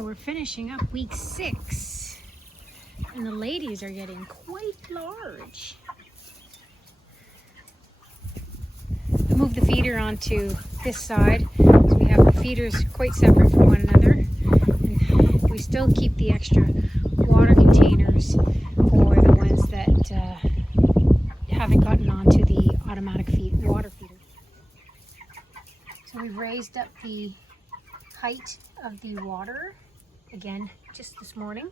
So we're finishing up week 6 and the ladies are getting quite large. I moved the feeder onto this side, so we have the feeders quite separate from one another, and we still keep the extra water containers for the ones that haven't gotten onto the automatic water feeder. So we've raised up the height of the water again just this morning.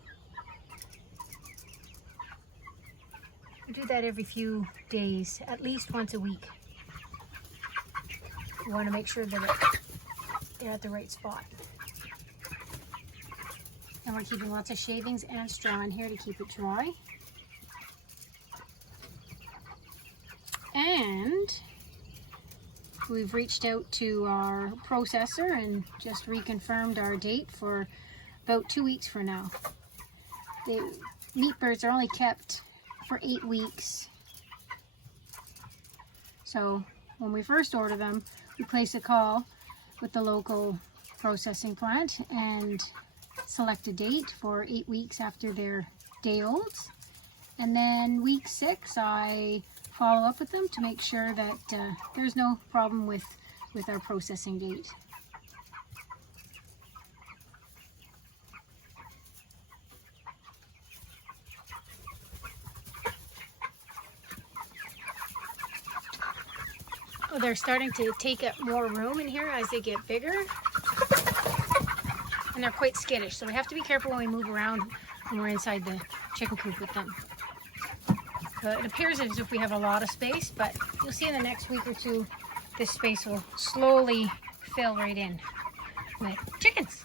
We do that every few days, at least once a week. We want to make sure that they're at the right spot. And we're keeping lots of shavings and straw in here to keep it dry. And we've reached out to our processor and just reconfirmed our date for about 2 weeks from now. The meat birds are only kept for 8 weeks. So when we first order them, we place a call with the local processing plant and select a date for 8 weeks after their day olds. And then week 6, I follow up with them to make sure that there's no problem with our processing date. Oh, they're starting to take up more room in here as they get bigger, and they're quite skittish, so we have to be careful when we move around when we're inside the chicken coop with them. So it appears as if we have a lot of space, but you'll see in the next week or two, this space will slowly fill right in with chickens.